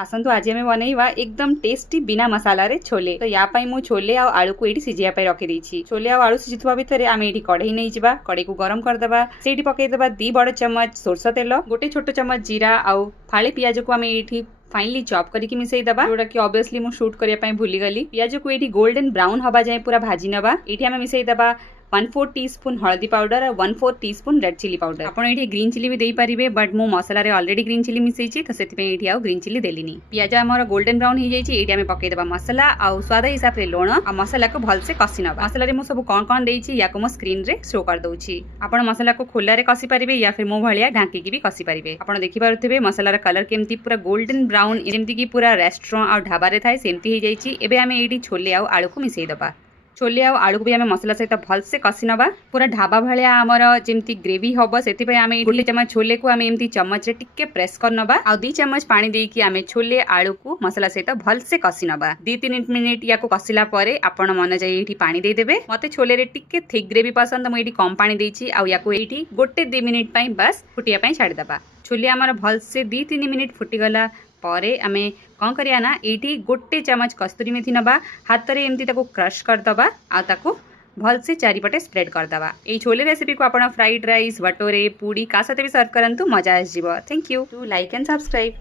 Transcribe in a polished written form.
आसतु आज आम बनइबा एकदम टेस्टी बिना मसाला रे छोले। तो या मु छोले आ आलू को ये सिझा रखी देछि। छोले आ आलू सिझुवा भितर आम ये कढ़ई नहीं जावा। कढ़ई को गरम करदे से पकईदे 2 बड़ चम्मच सोरष तेल, गोटे छोट चम्मच जीरा आउ फाळे पियाज को आम ये फाइनली चॉप करके मिसई दबा, जोटा कि ऑब्वियसली मु शूट करने भूली गली। पियाज को ये गोल्डन ब्राउन हवा जाए पूरा भाजी नबा। ये आम मिसई दबा 1/4 टीस्पून हल्दी पाउडर और 1/4 टीस्पून रेड चिली पाउडर। आपड़ ये ग्रीन चिली भी दे पारे, बट मु मसला ऑलरेडी ग्रीन चिली मिसई तो से ग्रीन चिली देली। पियाज आमर गोल्डन ब्राउन हो जाए पकईदे मसला आ स्वाद हिसाब से लुण आ मसला को भलसे कषि ना। मसला मुझे सब कौन कौन देती या मो स्क्रीन रे शो कर दूची। आप मसला को खोलारे कषि पारे या फिर मो भाया ढांकी भी कषि पारे। आप देखिपे मसलार कलर केमती पूरा गोल्डन ब्राउन जमती कि पूरा रेस्टोरेंट और ढाबा थाए सेमती हो जाए। एबे आम ये छोले आउ आलू को मिसई दबा। छोले आ आलू को भी आम मसला सहित भलसे कषि नबा। पूरा ढाबा भाया आमर जमी ग्रेवी हम से आम गोटे चम्मच छोले को आम एमती चम्मच रे टिके प्रेस कर नबा। आ 2 चम्मच पानी देकी आम छोले आलू को मसला सहित भलसे कषि नबा। 2-3 मिनिट या कषिला परे आपण मन जाए ये पानी देदेवे। मते छोले रे टिके थिक ग्रेवी पसंद, मुझे कम पानी देछि। आ ये गोटे 2 मिनिट बस फुटिया छाड़ीदबा। छोले आमर भलसे 2-3 मिनिट फुटीगला परे आमे कौन करिया ना ये गोटे चम्मच कस्तूरी मेथी नबा। हाथ में एमती क्रश करदबा आ ताको भलसे चारिपटे स्प्रेड करदबा। ये छोले रेसिपी को आप फ्राइड राइस, भटोरे, पूड़ी का साथ भी सर्व करंतु, मजा आसजिवो। Thank you to like and subscribe.